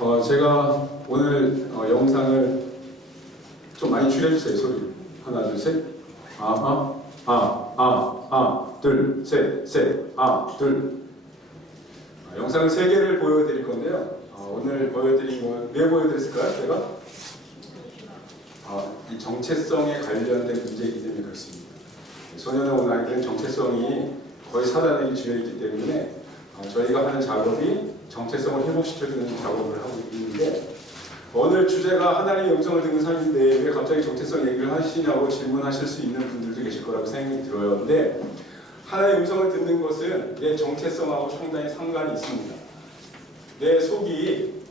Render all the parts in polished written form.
제가 오늘 영상을 좀 많이 줄여주세요. 소리 하나 둘 셋 둘 셋 둘. 영상을 3개를 보여드릴 건데요. 오늘 보여드린 건 왜 보여드렸을까요? 제가 이 정체성에 관련된 문제이기 때문에 그렇습니다. 소년을 온 아이들은 정체성이 거의 사단에게 주요있기 때문에 저희가 하는 작업이 정체성을 회복시켜주는 작업을 하고 있는데, 오늘 주제가 하나님의 음성을 듣는 삶인데 왜 갑자기 정체성 얘기를 하시냐고 질문하실 수 있는 분들도 계실 거라고 생각이 들어요. 근데 하나님의 음성을 듣는 것은 내 정체성하고 상당히 상관이 있습니다. 내 속이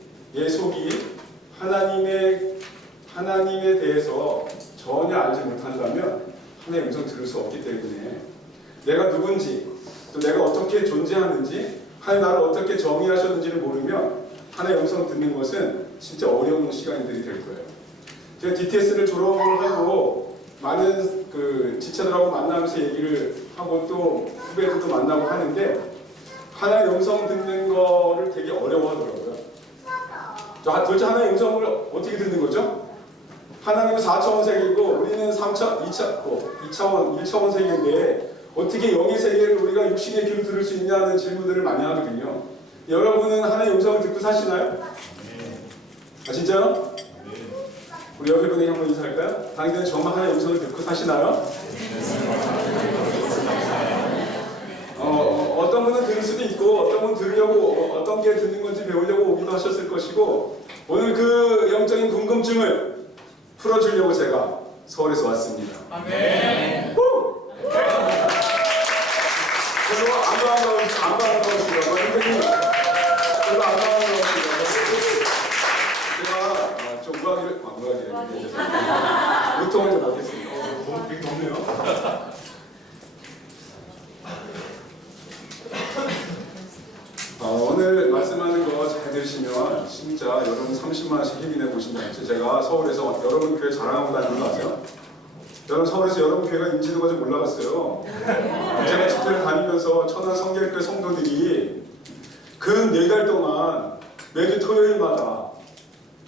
하나님에 대해서 전혀 알지 못한다면 하나님의 음성 들을 수 없기 때문에, 내가 누군지 또 내가 어떻게 존재하는지 하나님 나를 어떻게 정의하셨는지를 모르면 하나님의 음성 듣는 것은 진짜 어려운 시간들이 될 거예요. 제가 DTS를 졸업을 하고 많은 지체들하고 만나면서 얘기를 하고 또 후배들도 만나고 하는데, 하나님의 음성 듣는 거를 되게 어려워하더라고요. 도대체 하나님의 음성을 어떻게 듣는 거죠? 하나님은 4차원 세계이고 우리는 2차원, 1차원 세계인데 어떻게 영의 세계를 우리가 육신의 귀로 들을 수 있냐는 질문들을 많이 하거든요. 여러분은 하나님의 음성을 듣고 사시나요? 진짜요? 우리 옆에 분에게 한번 인사할까요? 당신은 정말 하나님의 음성을 듣고 사시나요? 어떤 분은 들을 수도 있고 어떤 분은 들으려고 어떤 게 듣는 건지 배우려고 오기도 하셨을 것이고, 오늘 그 영적인 궁금증을 풀어주려고 제가 서울에서 왔습니다. 아멘. 별로 안 반가우시더라고요. 별로 안 반가우시더라고요. 제가 좀 무화기를 보통은 좀 못했습니다. 되게 덥네요. 오늘 말씀하는 거 잘 들으시면 진짜 여러분 30만 원씩 힘이 내 보신다. 제가 서울에서 여러분 교회 자랑하고 다니는 거 아세요? 여러분 서울에서 여러분 교회가 인지도가 좀 올라갔어요. 제가 집회를 다니면서 천안 성결교회 성도들이 근 4달 동안 매주 토요일마다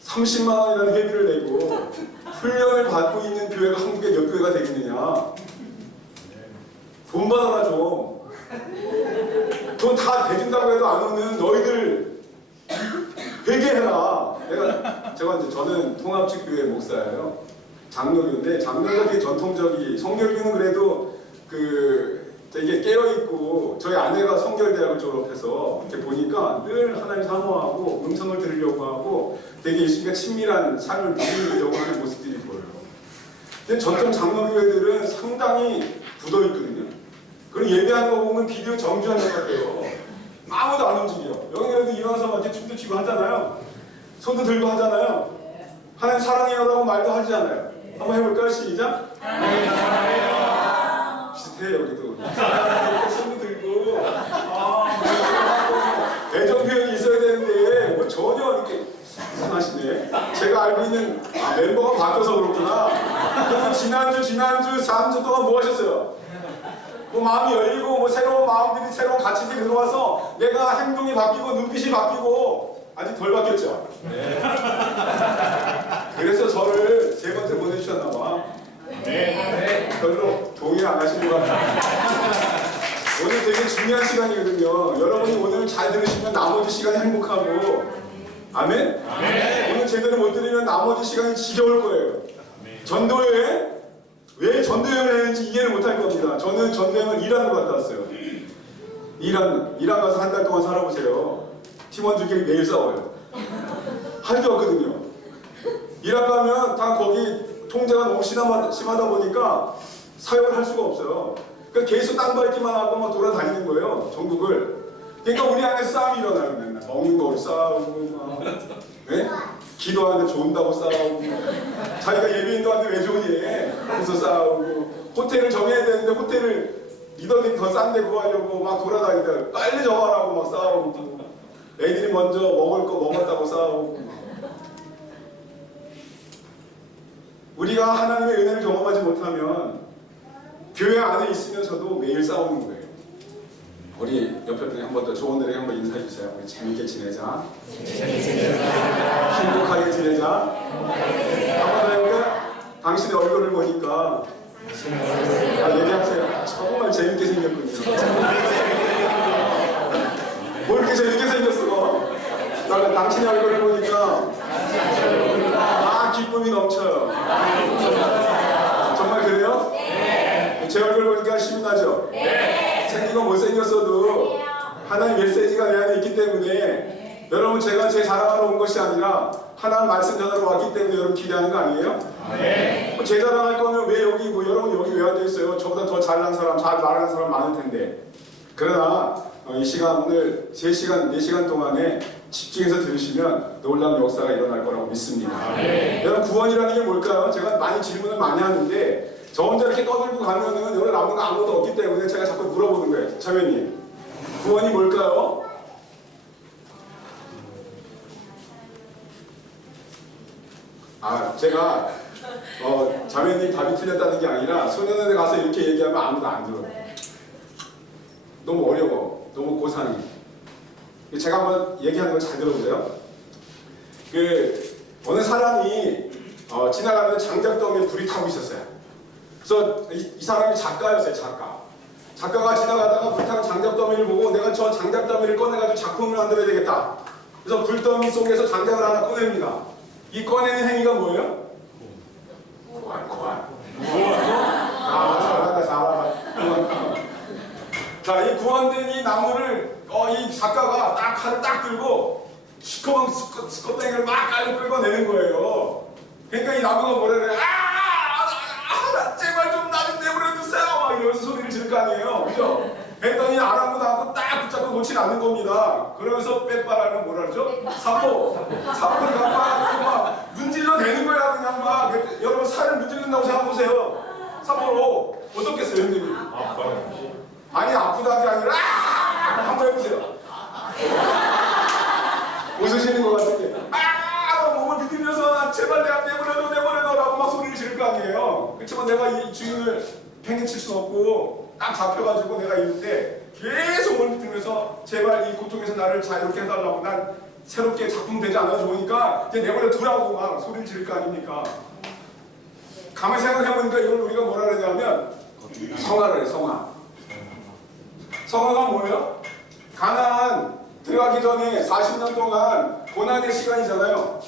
30만 원이라는 회비를 내고 훈련을 받고 있는 교회가 한국에 몇 교회가 되겠느냐. 돈 받아라 좀. 돈 다 대준다고 해도 안 오는 너희들 회개해라. 저는 통합측 교회 목사예요. 장로교인데 장로가 되게 전통적이, 성결교는 그래도 되게 깨어있고, 저희 아내가 성결대학을 졸업해서 이렇게 보니까 늘 하나님 사모하고 음성을 들으려고 하고 되게 예수님과 친밀한 삶을 누리려고 하는 모습들이 보여요. 근데 전통 장로교회들은 상당히 굳어있거든요. 그리고 예배하는 거 보면 비디오 정주하는 것 같아요. 아무도 안 움직여. 여기라도 일어나서 막 이렇게 춤도 추고 하잖아요. 손도 들고 하잖아요. 하나님 사랑해요라고 말도 하지 않아요. 한번 해볼까요? 시작. 하나님 사랑해요. 비슷해 여기도. 손도 들고 애정 표현이 있어야 되는데 뭐 전혀 이렇게 이상하시네. 제가 알고 있는 멤버가 바뀌어서 그렇구나. 그럼 지난주 3주 동안 뭐 하셨어요? 뭐 마음이 열리고 새로운 마음들이, 새로운 가치들이 들어와서 내가 행동이 바뀌고 눈빛이 바뀌고 아직 덜 바뀌었죠? 네. 그래서 저를 3번째 보내주셨나 봐. 네. 별로 동의 안 하시는 것 같아요. 오늘 되게 중요한 시간이거든요. 여러분이 오늘 잘 들으시면 나머지 시간이 행복하고, 아멘? 아멘. 오늘 제대로 못 들으면 나머지 시간이 지겨울 거예요. 전도회 왜 전도여행을 했는지 이해를 못할 겁니다. 저는 전도여행을 이란으로 갔다 왔어요. 이란 가서 한 달 동안 살아보세요. 팀원들끼리 매일 싸워요. 할 게 없거든요. 이란 가면 다 거기 통제가 너무 심하다 보니까 사역을 할 수가 없어요. 그러니까 계속 땅 밟기만 하고 막 돌아다니는 거예요, 전국을. 그러니까 우리 안에 싸움이 일어나요. 맨날 먹는 거로 싸우고 막. 네? 기도하는데 좋은다고 싸우고, 자기가 예배인도 하는데 왜 좋니? 그래서 싸우고, 호텔을 정해야 되는데 호텔을 리더들이 더 싼 데 구하려고 막 돌아다니다 빨리 정하라고 막 싸우고, 애들이 먼저 먹을 거 먹었다고 싸우고. 우리가 하나님의 은혜를 경험하지 못하면 교회 안에 있으면서도 매일 싸우는 거예요. 우리 옆에 분이 한 번 더 좋은 노래 한번 인사해 주세요. 우리 재밌게 지내자. 행복하게 지내자. 한번 더 해볼까요? 당신의 얼굴을 보니까 얘기하세요. 정말 재밌게 생겼군요. 뭐 이렇게 재밌게 생겼어? 나는 당신의 얼굴을 보니까 기쁨이 넘쳐요. 정말 그래요? 제 얼굴 보니까 힘이 나죠? 생기고 못생겼어도 하나님 메시지가 내 안에 있기 때문에 여러분 제가 제 자랑하러 온 것이 아니라 하나님 말씀 전하러 왔기 때문에 여러분 기대하는 거 아니에요? 제 자랑할 거면 왜 여기 여러분 여기 왜 앉아있어요? 저보다 더 잘난 사람, 잘 말하는 사람 많을 텐데. 그러나 이 시간 오늘 3시간, 4시간 동안에 집중해서 들으시면 놀라운 역사가 일어날 거라고 믿습니다. 여러분 구원이라는 게 뭘까요? 제가 많이 질문을 많이 하는데 저 혼자 이렇게 떠들고 가면은 여기 남은 거 아무것도 없기 때문에 제가 자꾸 물어보는 거예요. 자매님, 구원이 뭘까요? 제가 자매님 답이 틀렸다는 게 아니라 소년원에 가서 이렇게 얘기하면 아무도 안 들어요. 너무 어려워. 너무 고상해. 제가 한번 얘기하는 걸 잘 들어보세요. 어느 사람이 지나가는 장작더미에 불이 타고 있었어요. 그래서 이 사람이 작가였어요. 작가가 지나가다가 불타는 장작더미를 보고 내가 저 장작더미를 꺼내가지고 작품을 만들어야 되겠다. 그래서 불더미 속에서 장작을 하나 꺼냅니다. 이 꺼내는 행위가 뭐예요? 잘한다. 자, 이 구원된 이 나무를 이 작가가 딱 칼을 딱 들고 시커먼 스커땡이를 막 깔고 끌어내는 거예요. 그러니까 이 나무가 뭐라 그래? 제발 좀 나 좀 내버려 두세요! 막 이러면서 소리를 지를 거 아니에요. 그죠? 했더니 아랑곳하고 딱 붙잡고 놓지 않는 겁니다. 그러면서 빼빠라는 뭐라 그러죠? 사포를 갖고 막 문질러 대는 거야. 그냥 막 여러분 살을 문질른다고 생각해보세요. 사포로 어떻겠어요 형님이? 아니 아프다는 게 아니라 한번 해보세요. 웃으시는 것 같은데 몸을 비틀면서 제발 내가 내버려둬라고 막 소리를 지를 거 아니에요. 그렇지만 내가 이 주인을 팽개칠 수는 없고 딱 잡혀가지고 내가 있는데 계속 몸을 비틀면서 제발 이 고통에서 나를 자유롭게 해달라고 난 새롭게 작품 되지 않아 좋으니까 이제 내버려두라고 막 소리를 지를 거 아닙니까? 가만히 생각해보니까 이걸 우리가 뭐라 그러냐면 성화를 해요. 성화가 뭐예요? 가나안 들어가기 전에 40년 동안 고난의 시간이잖아요.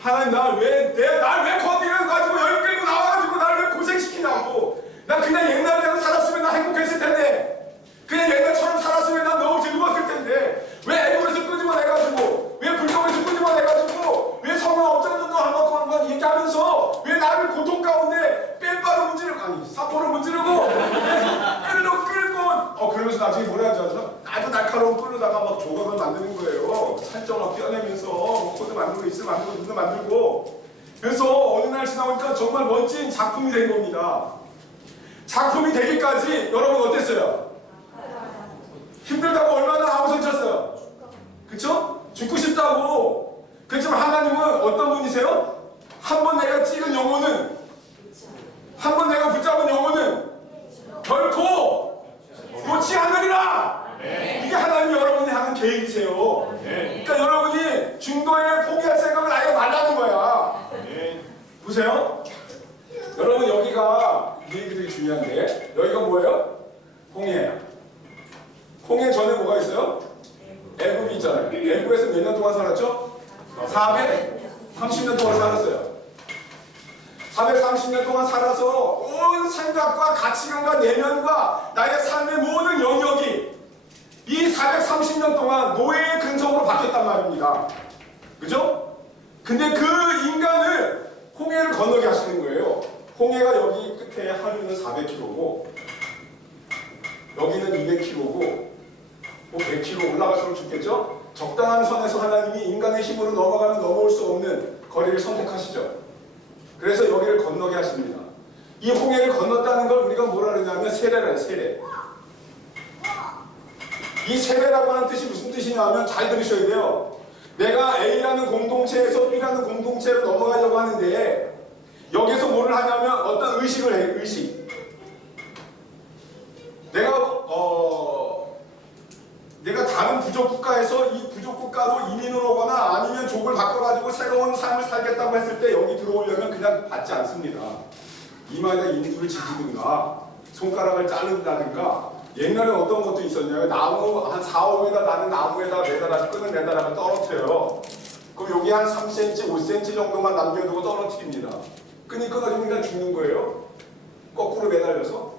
하나님 날 왜 건드려 가지고 여기 끌고 나와가지고 날 왜 고생시키냐고. 나 그냥 옛날대로 살았으면 나 행복했을 텐데, 그냥 옛날처럼 살았으면 난 너무 즐거웠을 텐데, 왜 애국에서 끄집어내가지고, 왜 불법에서 끄집어내가지고, 왜 성화 업장전도 한번 한번 얘기하면서 왜 나를 고통 가운데 뺀바로 문지르고, 아니 사포로 문지르고 끌고 그러면서 나중에 뭐라 하지 않죠? 나도 날카로운 끌로다가 막 조각을 만드는 거예요. 살짝 막 떼어내면서 코드 만들고 입술 만들고 눈도 만들고. 그래서 어느 날 지나보니까 정말 멋진 작품이 된 겁니다. 작품이 되기까지 여러분 어땠어요? 힘들다고 얼마나 아우성쳤어요? 그쵸? 죽고 싶다고. 그렇지만 하나님은 어떤 분이세요? 한번 내가 찍은 영혼은, 한번 내가 붙잡은 영혼은 결코 놓지 않으리라. 이게 하나님이 여러분이 하는 계획이세요. 그러니까 여러분이 중도에 포기할 생각을 아예 말라는 거야. 보세요. 여러분 여기가 이 얘기 되게 중요한데, 여기가 뭐예요? 홍해예요. 홍해 전에 뭐가 있어요? 애굽이 있잖아요. 애굽에서 몇 년 동안 살았죠? 430년 동안 살았어요. 430년 동안 살아서 온 생각과 가치관과 내면과 나의 삶의 모든 영역이 이 430년 동안 노예의 근성으로 바뀌었단 말입니다. 그죠? 근데 그 인간을 홍해를 건너게 하시는 거예요. 홍해가 여기 끝에 하루는 400km고 여기는 200km고 뭐 100km 올라갈수록 좋겠죠? 적당한 선에서 하나님이 인간의 힘으로 넘어가면 넘어올 수 없는 거리를 선택하시죠. 그래서 여기를 건너게 하십니다. 이 홍해를 건넜다는 걸 우리가 뭐라 그러냐면 세례라요. 세례. 이 세례라고 하는 뜻이 무슨 뜻이냐 하면 잘 들으셔야 돼요. 내가 A라는 공동체에서 B라는 공동체로 넘어가려고 하는데 여기서 뭐를 하냐면 어떤 의식을 해요. 의식. 내가 다른 부족 국가에서 이 부족 국가로 이민을 오거나 아니면 족을 바꿔가지고 새로운 삶을 살겠다고 했을 때 여기 들어오려면 그냥 받지 않습니다. 이마에다 인두를 지지든가 손가락을 자른다든가. 옛날에 어떤 것도 있었냐면 나무 한 4, 5m 나는 나무에다 매달아서 끈을 매달아서 떨어뜨려요. 그럼 여기 한 3cm, 5cm 정도만 남겨두고 떨어뜨립니다. 끈이 끊어지니까 죽는 거예요. 거꾸로 매달려서.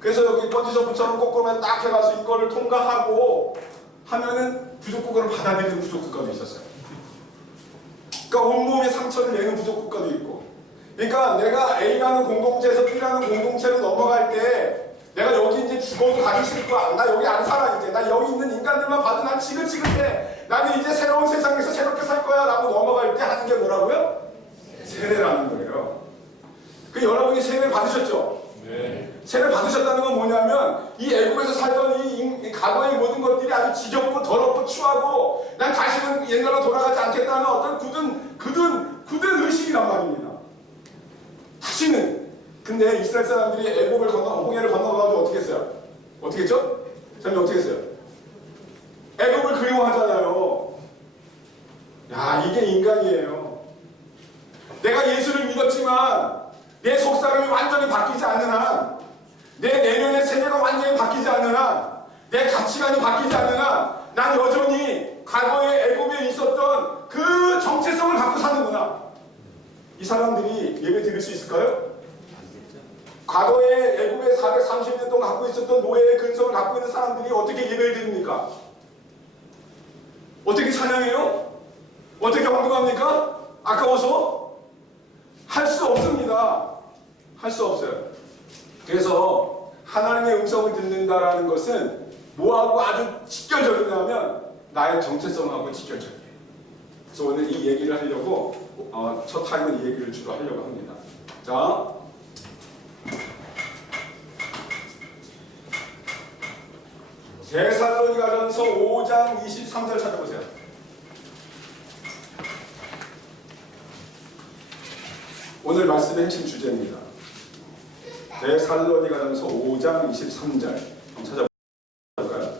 그래서 여기 번지점프처럼 거꾸로만 딱 해가서 이거를 통과하고 하면은 부족국가를 받아들이는 부족국가도 있었어요. 그러니까 온몸에 상처를 내는 부족국가도 있고. 그러니까 내가 A라는 공동체에서 B라는 공동체로 넘어갈 때 내가 여기 이제 죽어도 가기 싫을 거야. 나 여기 안 살아 이제. 나 여기 있는 인간들만 봐도 난 지긋지긋해. 나는 이제 새로운 세상에서 새롭게 살 거야 라고 넘어갈 때 하는 게 뭐라고요? 세례라는 거예요. 그 여러분이 세례 받으셨죠? 네. 세례 받으셨다는 건 뭐냐면 이 애국에서 살던 이 과거의 모든 것들이 아주 지겹고 더럽고 추하고 난 다시는 옛날로 돌아가지 않겠다는 어떤 굳은 의식이란 말입니다. 다시는. 근데 이스라엘 사람들이 애국을 홍해를 건너가지고 어떻게 했어요? 어떻게 했죠? 저는 어떻게 했어요? 애국을 그리워하잖아요. 야, 이게 인간이에요. 내가 예수를 믿었지만 내 속사람이 완전히 바뀌지 않는 한, 내 내면의 세계가 완전히 바뀌지 않는 한, 내 가치관이 바뀌지 않는 한, 난 여전히 과거의 애국에 있었던 그 정체성을 갖고 사는구나. 이 사람들이 예배 드릴 수 있을까요? 과거에 애국에 430년 동안 갖고 있었던 노예의 근성을 갖고 있는 사람들이 어떻게 예배를 드립니까? 어떻게 찬양해요? 어떻게 헌금합니까? 아까워서? 할 수 없습니다. 할 수 없어요. 그래서 하나님의 음성을 듣는다라는 것은 뭐하고 아주 직결적이냐면 나의 정체성하고 직결적이에요. 그래서 오늘 이 얘기를 하려고 첫 타임은 이 얘기를 주로 하려고 합니다. 자, 데살로니가전서 5장 23절 찾아보세요. 오늘 말씀의 핵심 주제입니다. 데살로니가전서 5장 23절 한번 찾아볼까요?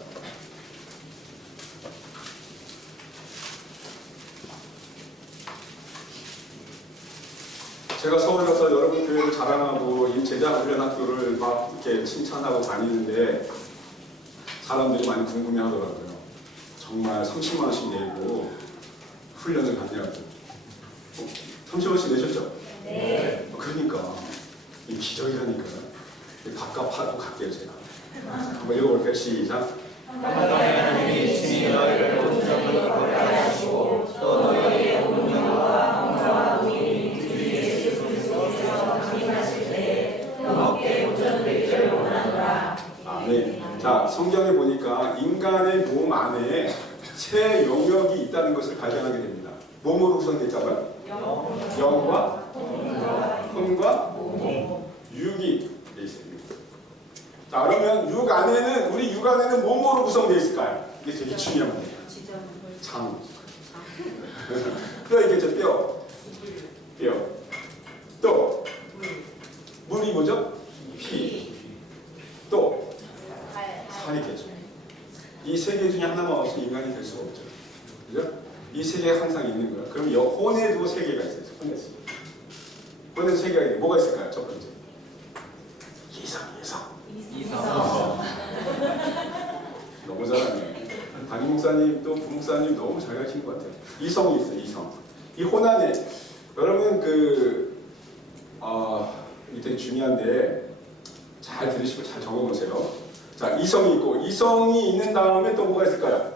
제가 서울 가서 여러분 교회를 자랑하고 이 제자 훈련 학교를 막 이렇게 칭찬하고 다니는데 사람들이 많이 궁금해하더라고요. 정말 30만 원씩 내고 훈련을 받냐고. 30만 원씩 내셨죠? 네. 그러니까 이 기적이라니까요. 밥값 하고 갈게요 제가. 한번 읽어볼게요. 시작. 하나님이 친히 너희를 온전히 거래하시고 또 너희의 운명과 공사와 우리 주 예수 그리스도께서 강림하실 때에 흠없게 온전되기를 원하노라. 아멘. 자, 성경에 보니까 인간의 몸 안에 세 영역이 있다는 것을 발견하게 됩니다. 몸으로 구성되어 있다고요? 영과 혼과 육이 되어 있습니다. 자, 그러면 육 안에는 우리 육 안에는 몸으로 구성되어 있을까요? 이게 되게 중요한 거예요. 장. 뼈 있겠죠? 뼈. 또 물이 뭐죠? 피. 또 살이겠죠. 이 세 개 중에 하나만 없으면 인간이 될 수가 없죠. 그죠? 이 세 개가 항상 있는 거야. 그럼 혼에도 세 개가 있어요. 혼에도 세 개가 있어요. 뭐가 있을까요? 첫 번째. 이성. 너무 잘하네. 담임 목사님 또 부목사님 너무 잘 가르친 것 같아요. 이성이 있어요. 이성. 이 혼 안에 여러분 이게 되게 중요한데 잘 들으시고 잘 적어보세요. 자, 이성이 있고 이성이 있는 다음에 또 뭐가 있을까요?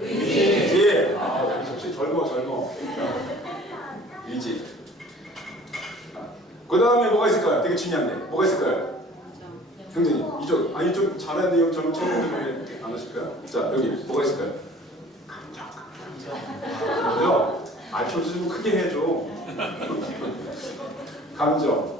의지. 아, 역시 젊어. 의지. 그 다음에 뭐가 있을까요? 되게 중요한데 뭐가 있을까요? 형제님 이쪽 잘하는데 저는 처음인데 안 하실까요? 자, 여기 뭐가 있을까요? 감정. 표시 좀 크게 해줘. 감정.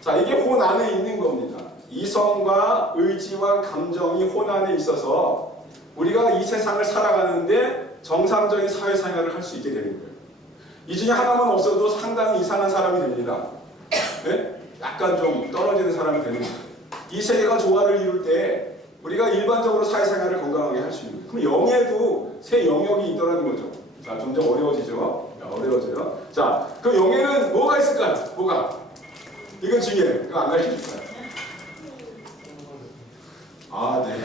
자, 이게 혼 안에 있는 겁니다. 이성과 의지와 감정이 혼 안에 있어서 우리가 이 세상을 살아가는데 정상적인 사회생활을 할 수 있게 되는 거예요. 이 중에 하나만 없어도 상당히 이상한 사람이 됩니다. 네? 약간 좀 떨어지는 사람이 되는 거예요. 이 세 개가 조화를 이룰 때 우리가 일반적으로 사회생활을 건강하게 할 수 있는 거예요. 그럼 영에도 세 영역이 있더라는 거죠. 자, 점점 어려워지죠. 어려워져요. 자, 그럼 영에는 뭐가 있을까요? 뭐가? 이건 중요해요. 이거 안 가르쳐줄까요? 아, 네.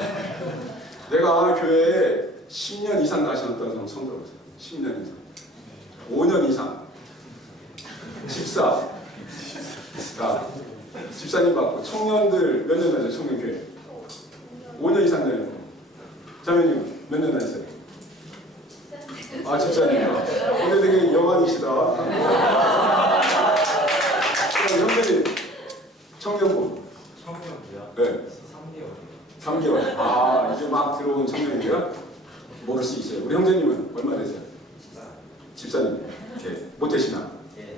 내가 교회에 10년 이상 가셨다는 손 들어보세요. 10년 이상. 5년 이상. 집사. 자, 집사님 받고 청년들 몇 년 다녔어요? 청년교회. 5년 이상 다녔어요. 자매님 몇 년 다녔어요? 아, 집사님. 오늘 되게 여관이시다. 형님, 청년부. 청년부요? 네. 3개월. 3개월. 아, 이제 막 들어온 청년인데요? 모를 수 있어요. 우리 형제님은 얼마 되세요? 집사님. 네. 모태신앙. 예.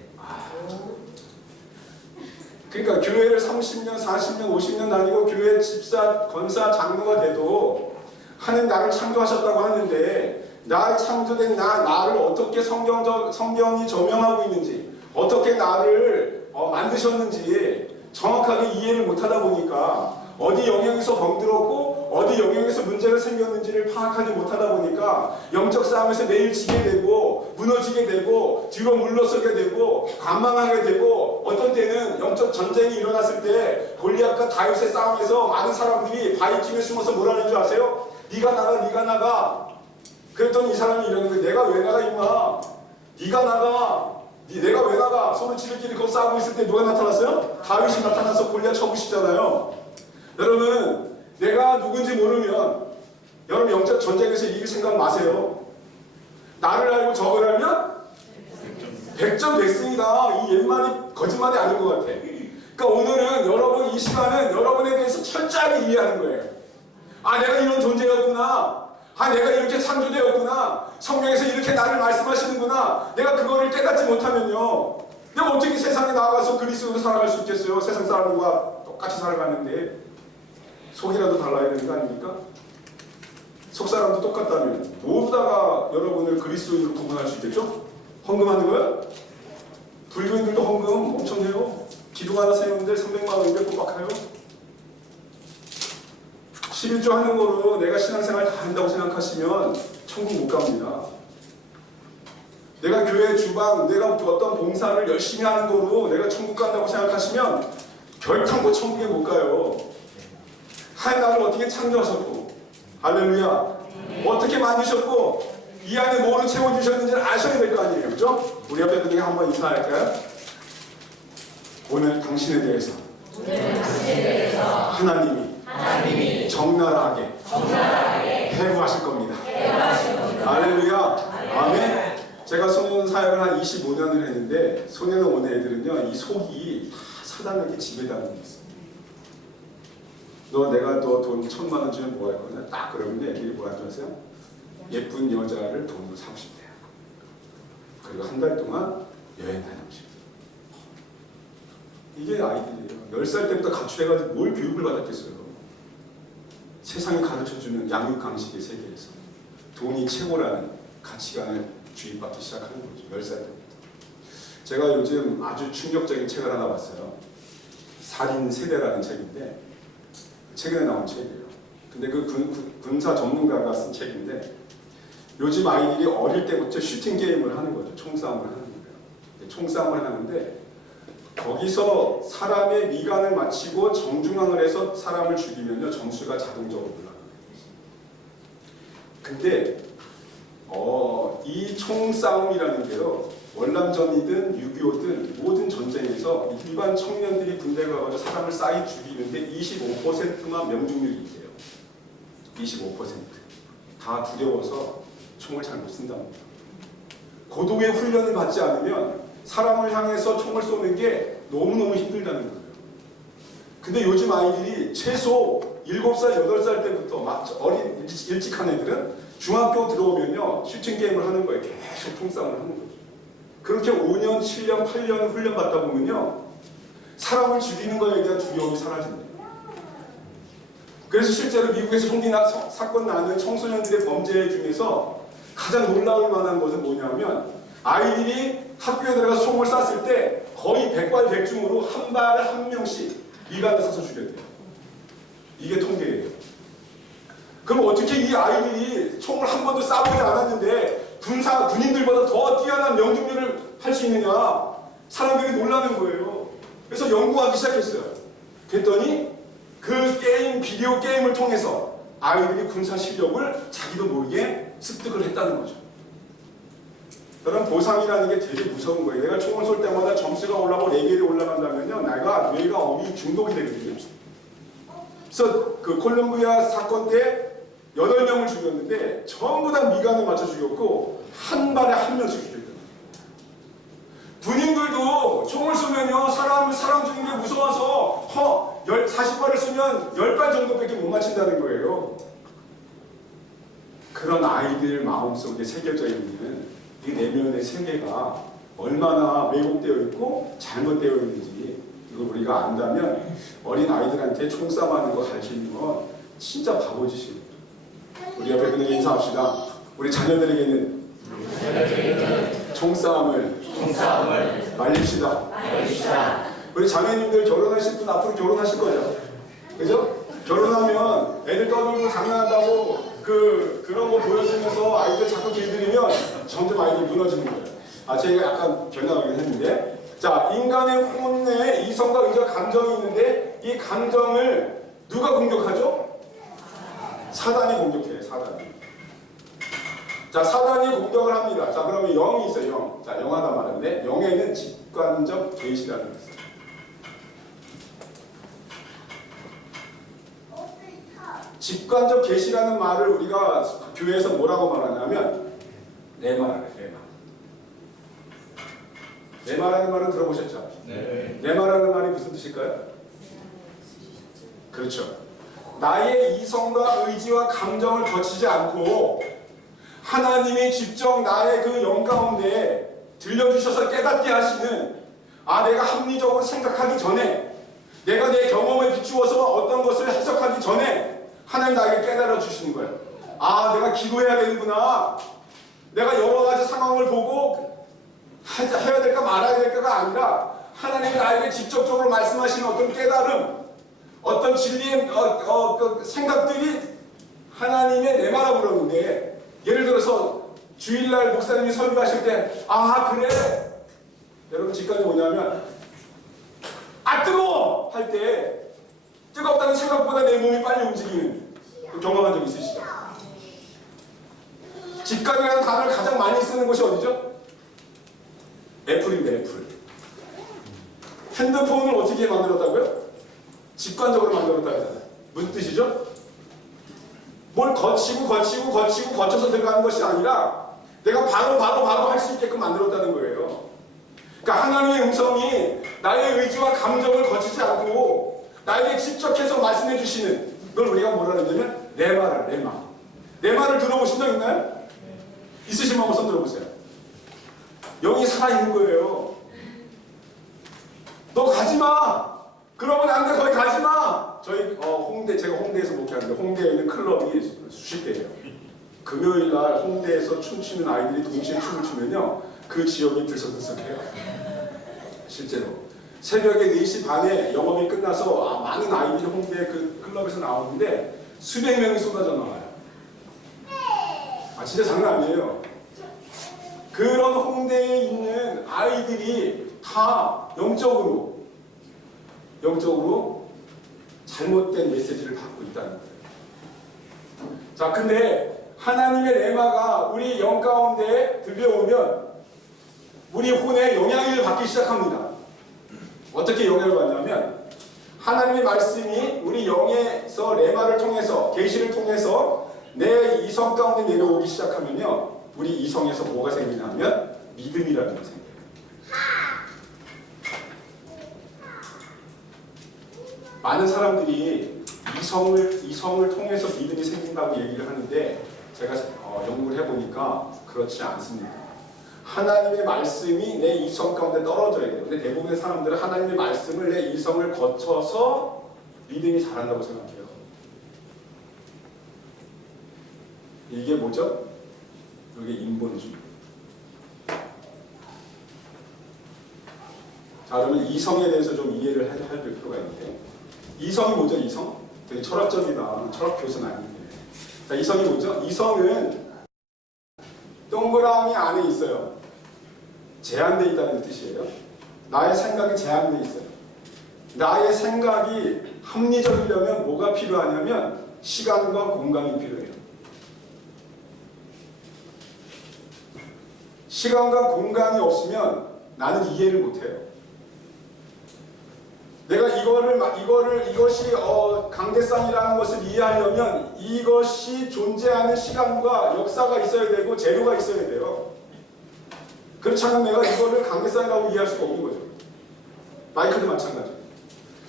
그러니까 교회를 30년, 40년, 50년 다니고 교회 집사, 권사, 장로가 돼도 하나님 나를 창조하셨다고 하는데 나를 창조된 나를 어떻게 성경이 조명하고 있는지 어떻게 나를 만드셨는지 정확하게 이해를 못하다 보니까 어디 영역에서 병들었고 어디 영역에서 문제가 생겼는지를 파악하지 못하다 보니까 영적 싸움에서 매일 지게 되고 무너지게 되고 뒤로 물러서게 되고 관망하게 되고 어떤 때는 영적 전쟁이 일어났을 때 골리앗과 다윗의 싸움에서 많은 사람들이 바위쯤에 숨어서 뭐라는 줄 아세요? 네가 나가 네가 나가. 그랬더니 이 사람이 이러는 거예요. 내가 왜 나가 임마. 네가 나가. 내가 왜 나가. 서로 지들끼리 그거 싸우고 있을 때 누가 나타났어요? 다윗이 나타나서 골리앗 쳐부시잖아요. 여러분, 내가 누군지 모르면 여러분 영적 전쟁에서 이길 생각 마세요. 나를 알고 적을 알면 100점 100승이다. 이 옛말이 거짓말이 아닌 것 같아. 그러니까 오늘은 여러분 이 시간은 여러분에 대해서 철저하게 이해하는 거예요. 아, 내가 이런 존재였구나. 아, 내가 이렇게 창조되었구나. 성경에서 이렇게 나를 말씀하시는구나. 내가 그거를 깨닫지 못하면요, 내가 어떻게 세상에 나가서 그리스도로 살아갈 수 있겠어요? 세상 사람과 똑같이 살아가는데 속이라도 달라야 되는 거 아닙니까? 속 사람도 똑같다면 뭐보다가 여러분을 그리스도인으로 구분할 수 있겠죠? 헌금하는 거요? 불교인들도 헌금 엄청 해요. 기둥 하나 세우는데 300만 원인데 꼬박해요. 11조 하는 거로 내가 신앙생활 다 한다고 생각하시면 천국 못 갑니다. 내가 교회 주방, 내가 어떤 봉사를 열심히 하는 거로 내가 천국 간다고 생각하시면 결탄코 천국에 못 가요. 하나님 나를 어떻게 창조하셨고, 할렐루야, 어떻게 만드셨고 이 안에 뭐를 채워주셨는지를 아셔야 될 거 아니에요. 그렇죠? 우리 옆에 분에게 한번 인사할까요? 오늘 당신에 대해서 하나님이 적나라하게 해부하실 겁니다. 할렐루야. 아멘. 제가 소년 사역을 한 25년을 했는데 소년을 오는 애들은요, 이 속이 다 사단에게 지배당하고 있어요. 너 내가 너 돈 1000만 원 주면 뭐 할 거냐? 딱 그러는데 애들이 뭐라 줄 아세요? 예쁜 여자를 돈으로 사고 싶대요. 그리고 한 달 동안 여행 다니고 싶대요. 이게 아이들이에요. 10살 때부터 가출해가지고 뭘 교육을 받았겠어요. 세상이 가르쳐주는 양육 강식의 세계에서 돈이 최고라는 가치관을 주입받기 시작하는 거죠. 10살 때부터. 제가 요즘 아주 충격적인 책을 하나 봤어요. 살인 세대라는 책인데 최근에 나온 책이에요. 근데 그 군사 전문가가 쓴 책인데 요즘 아이들이 어릴 때부터 슈팅 게임을 하는 거죠. 총싸움을 하는 거예요. 총싸움을 하는데 거기서 사람의 미간을 맞추고 정중앙을 해서 사람을 죽이면요, 점수가 자동적으로 올라갑니다. 근데 이 총싸움이라는 게요, 월남전이든 6.25든 모든 전쟁에서 일반 청년들이 군대 가서 사람을 싸이 죽이는데 25%만 명중률이 있대요. 25%. 다 두려워서 총을 잘 못 쓴답니다. 고도의 훈련을 받지 않으면 사람을 향해서 총을 쏘는 게 너무너무 힘들다는 거예요. 근데 요즘 아이들이 최소 7살, 8살 때부터 막 일찍한 애들은 중학교 들어오면요, 슈팅 게임을 하는 거예요. 계속 총싸움을 하는 거죠. 그렇게 5년, 7년, 8년 훈련 받다 보면요, 사람을 죽이는 거에 대한 두려움이 사라진대요. 그래서 실제로 미국에서 총기 사건 나는 청소년들의 범죄 중에서 가장 놀라울 만한 것은 뭐냐면 아이들이 학교에 들어가서 총을 쐈을 때 거의 백발백중으로 한 발 한 명씩 미간을 사서 죽였대요. 이게 통계예요. 그럼 어떻게 이 아이들이 총을 한 번도 쏴보지 않았는데 군인들보다 더 뛰어난 명중률을 할 수 있느냐? 사람들이 놀라는 거예요. 그래서 연구하기 시작했어요. 그랬더니 그 게임, 비디오 게임을 통해서 아이들이 군사 실력을 자기도 모르게 습득을 했다는 거죠. 그런 보상이라는 게 되게 무서운 거예요. 내가 총을 쏠 때마다 점수가 올라가고 레벨이 올라간다면요, 뇌가 어미 중독이 되거든요. 그래서 그 콜롬비아 사건 때 8명을 죽였는데 전부 다 미간을 맞춰 죽였고 한 발에 한 명씩 죽였거든요. 군인들도 총을 쏘면요, 사람 죽이는 게 무서워서 40발을 쏘면 10발 정도밖에 못 맞춘다는 거예요. 그런 아이들 마음속에 새겨져 있는 이 내면의 세계가 얼마나 왜곡되어 있고 잘못되어 있는지 이걸 우리가 안다면 어린 아이들한테 총싸움하는 거 가르치는 건 진짜 바보짓이에요. 우리 옆에 분에게 인사합시다. 우리 자녀들에게는 총싸움을 말립시다. 우리 자매님들 결혼하실 분 앞으로 결혼하실 거죠? 그죠? 결혼하면 애들 떠들고 장난한다고 그런 거 보여주면서 아이들 자꾸 길들이면 점점 아이들 무너지는 거예요. 제가 약간 변형하긴 했는데, 자, 인간의 혼내에 이성과 의지와 감정이 있는데 이 감정을 누가 공격하죠? 사단이 공격해요. 사단이. 자, 사단이 공격을 합니다. 자, 그러면 영이 있어요. 영. 자, 영 하나 말하는데 영에는 직관적 계시라는 게 있어요. 직관적 계시라는 말을 우리가 교회에서 뭐라고 말하냐면 레마라는 레마. 레마라는 말은 들어보셨죠? 네. 레마라는 말이 무슨 뜻일까요? 그렇죠. 나의 이성과 의지와 감정을 거치지 않고 하나님이 직접 나의 그 영 가운데 들려주셔서 깨닫게 하시는, 내가 합리적으로 생각하기 전에, 내가 내 경험에 비추어서 어떤 것을 해석하기 전에 하나님 나에게 깨달아 주시는 거예요. 내가 기도해야 되는구나. 내가 여러 가지 상황을 보고 해야 될까 말아야 될까가 아니라 하나님이 나에게 직접적으로 말씀하시는 어떤 깨달음, 어떤 진리의 그 생각들이 하나님의 내마라고 그러는데, 예를 들어서 주일날 목사님이 설교하실 때 그래, 여러분 직관이 뭐냐면 뜨거워 할 때 뜨겁다는 생각보다 내 몸이 빨리 움직이는, 경험한 적 있으시죠? 직관이라는 단어를 가장 많이 쓰는 곳이 어디죠? 애플입니다. 애플. 핸드폰을 어떻게 만들었다고요? 직관적으로 만들었다고 하잖아요. 무슨 뜻이죠? 뭘 거쳐서 들어가는 것이 아니라 내가 바로 할 수 있게끔 만들었다는 거예요. 그러니까 하나님의 음성이 나의 의지와 감정을 거치지 않고 나에게 직접해서 말씀해 주시는 걸 우리가 뭐라 그러냐면 레마라, 레마. 레마를 들어보신 적 있나요? 있으시면 한번 손 들어보세요. 영이 살아있는 거예요. 너 가지마! 그러면 안 돼, 거기 가지마! 저희 제가 홍대에서 목회하는데 홍대에 있는 클럽이 수십 개예요. 금요일날 홍대에서 춤추는 아이들이 동시에 춤을 추면요, 그 지역이 들썩들썩해요. 실제로 새벽에 4시 반에 영업이 끝나서 많은 아이들이 홍대 그 클럽에서 나오는데 수백 명이 쏟아져 나와요. 진짜 장난 아니에요. 그런 홍대에 있는 아이들이 다 영적으로 잘못된 메시지를 받고 있다는 거예요. 자, 근데 하나님의 레마가 우리 영 가운데 들려오면 우리 혼에 영향을 받기 시작합니다. 어떻게 영향을 받냐면 하나님의 말씀이 우리 영에서 레마를 통해서, 계시를 통해서 내 이성 가운데 내려오기 시작하면요, 우리 이성에서 뭐가 생기냐면 믿음이라는 게 생겨요. 많은 사람들이 이성을 통해서 믿음이 생긴다고 얘기를 하는데, 제가 연구를 해보니까 그렇지 않습니다. 하나님의 말씀이 내 이성 가운데 떨어져야 돼요. 근데 대부분의 사람들은 하나님의 말씀을 내 이성을 거쳐서 믿음이 자란다고 생각해요. 이게 뭐죠? 이게 인본주의. 자, 그러면 이성에 대해서 좀 이해를 할 필요가 있는데, 이성이 뭐죠? 이성? 되게 철학적이다. 철학 교수는 아닌데. 자, 이성이 뭐죠? 이성은 동그라미 안에 있어요. 제한되어 있다는 뜻이에요. 나의 생각이 제한되어 있어요. 나의 생각이 합리적이려면 뭐가 필요하냐면 시간과 공간이 필요해요. 시간과 공간이 없으면 나는 이해를 못해요. 내가 이것이 강대상이라는 것을 이해하려면 이것이 존재하는 시간과 역사가 있어야 되고 재료가 있어야 돼요. 그렇지 않으면 내가 이거를 강대상이라고 이해할 수가 없는 거죠. 마이크도 마찬가지예요.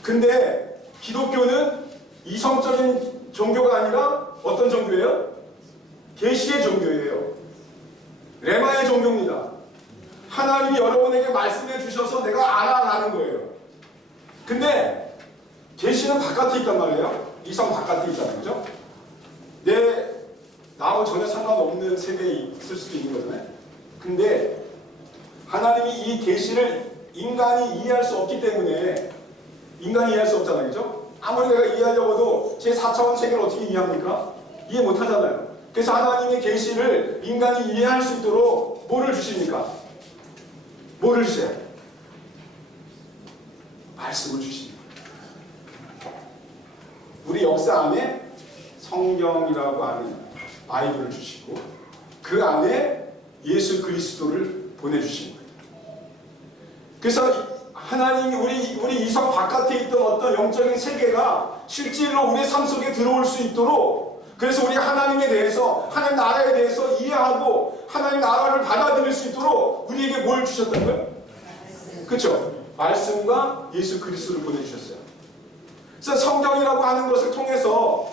근데 기독교는 이성적인 종교가 아니라 어떤 종교예요? 계시의 종교예요. 레마의 종교입니다. 하나님이 여러분에게 말씀해 주셔서 내가 알아가는 거예요. 근데 계시는 바깥에 있단 말이에요. 이성 바깥에 있다는 거죠. 나하고 전혀 상관없는 세계에 있을 수도 있는 거잖아요. 근데 하나님이 이 계시를 인간이 이해할 수 없기 때문에 인간이 이해할 수 없잖아요. 그죠? 아무리 내가 이해하려고 해도 제 4차원 세계를 어떻게 이해합니까? 이해 못 하잖아요. 그래서 하나님의 계시를 인간이 이해할 수 있도록 뭐를 주십니까? 뭐를 주세요? 말씀을 주십니다. 우리 역사 안에 성경이라고 하는 바이블을 주시고 그 안에 예수 그리스도를 보내주신 거예요. 그래서 하나님이 우리 이성 바깥에 있던 어떤 영적인 세계가 실질로 우리의 삶 속에 들어올 수 있도록 그래서 우리가 하나님에 대해서 하나님 나라에 대해서 이해하고 하나님 나라를 받아들일 수 있도록 우리에게 뭘 주셨던 거예요? 그렇죠? 말씀과 예수 그리스도를 보내주셨어요. 그래서 성경이라고 하는 것을 통해서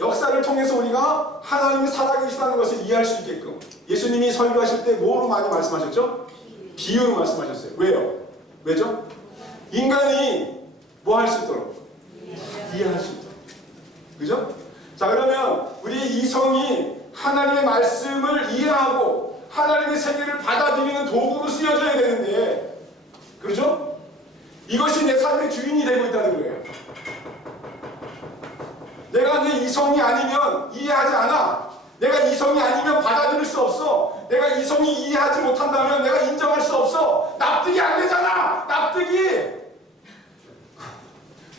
역사를 통해서 우리가 하나님이 살아계시다는 것을 이해할 수 있게끔 예수님이 설교하실 때 뭐로 많이 말씀하셨죠? 비유로 말씀하셨어요. 왜요? 왜죠? 인간이 뭐 할 수 있도록? 이해할 수 있도록. 그죠? 자, 그러면 우리 이성이 하나님의 말씀을 이해하고 하나님의 세계를 받아들이는 도구로 쓰여져야 되는데, 그렇죠? 이것이 내 삶의 주인이 되고 있다는 거예요. 내가 내 이성이 아니면 이해하지 않아. 내가 이성이 아니면 받아들일 수 없어. 내가 이성이 이해하지 못한다면 내가 인정할 수 없어. 납득이 안 되잖아. 납득이.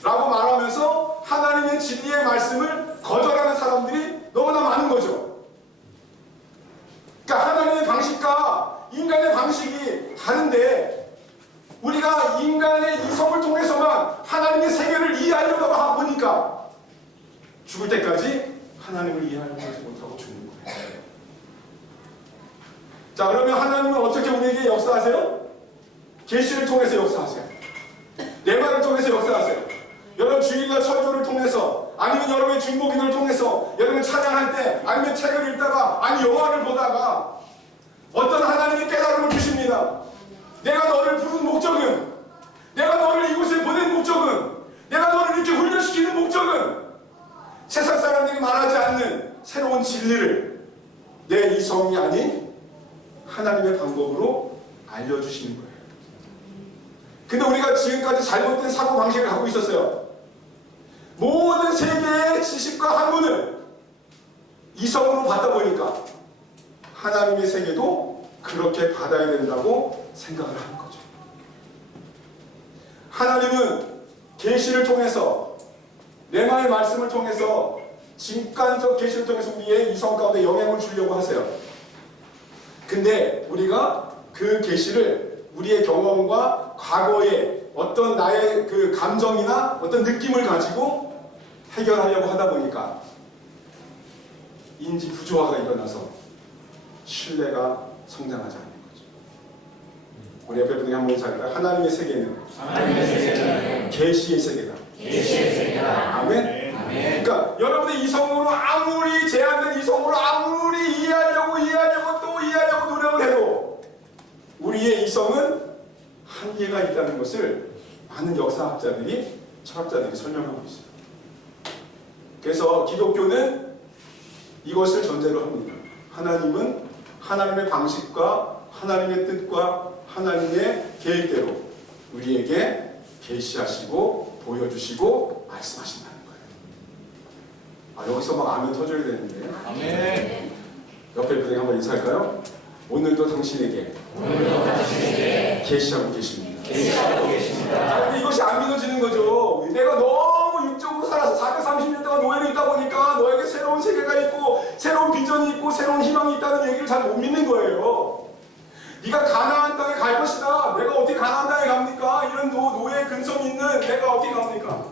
라고 말하면서 하나님의 진리의 말씀을 거절하는 사람들이 너무나 많은 거죠. 그러니까 하나님의 방식과 인간의 방식이 다른데 우리가 인간의 이성을 통해서만 하나님의 세계를 이해하려고 보니까 죽을 때까지 하나님을 이해하려고 하지 못하고 죽는 거예요. 자, 그러면 하나님은 어떻게 우리에게 역사하세요? 계시를 통해서 역사하세요. 내 말을 통해서 역사하세요. 여러분 주일날 설교를 통해서 아니면 여러분의 중보기도를 통해서 여러분 찬양할 때 아니면 책을 읽다가 아니 영화를 보다가 어떤 하나님의 깨달음을 주십니다. 내가 너를 부른 목적은 내가 너를 이곳에 보낸 목적은 내가 너를 이렇게 훈련시키는 목적은 세상 사람들이 말하지 않는 새로운 진리를 내 이성이 아닌 하나님의 방법으로 알려주시는 거예요. 근데 우리가 지금까지 잘못된 사고방식을 갖고 있었어요. 모든 세계의 지식과 학문을 이성으로 받다 보니까 하나님의 세계도 그렇게 받아야 된다고 생각을 하는 거죠. 하나님은 계시를 통해서 레마의 말씀을 통해서 직관적 계시를 통해서 우리의 이성 가운데 영향을 주려고 하세요. 근데 우리가 그 계시를 우리의 경험과 과거의 어떤 나의 그 감정이나 어떤 느낌을 가지고 해결하려고 하다 보니까 인지 부조화가 일어나서 신뢰가 성장하지 않는 거죠. 우리 옆에 분들이 한번 잘할까요? 하나님의 세계는 계시의 세계다. 계시의 세계다. 아멘. 그러니까 여러분의 이성으로 아무리 제한된 이성으로 아무리 이해하려고 또 이해하려고 노력을 해도 우리의 이성은 한계가 있다는 것을 많은 역사학자들이 철학자들이 설명하고 있어요. 그래서 기독교는 이것을 전제로 합니다. 하나님은 하나님의 방식과 하나님의 뜻과 하나님의 계획대로 우리에게 계시하시고 보여주시고 말씀하신다는 거예요. 여기서 막 아멘 터져야 되는데. 아멘. 옆에 분에게 한번 인사할까요? 오늘도 당신에게 계시하고 계십니다. 근데 이것이 안 믿어지는 거죠. 내가 너무 육적으로 살아서 430년 동안 노예로 있다 보니까 너에게 새로운 세계가 있고 새로운 비전이 있고 새로운 희망이 있다는 얘기를 잘 못 믿는 거예요. 네가 가나안 땅에 갈 것이다. 내가 어떻게 가나안 땅에 갑니까? 이런 노예 근성 있는 내가 어떻게 갑니까?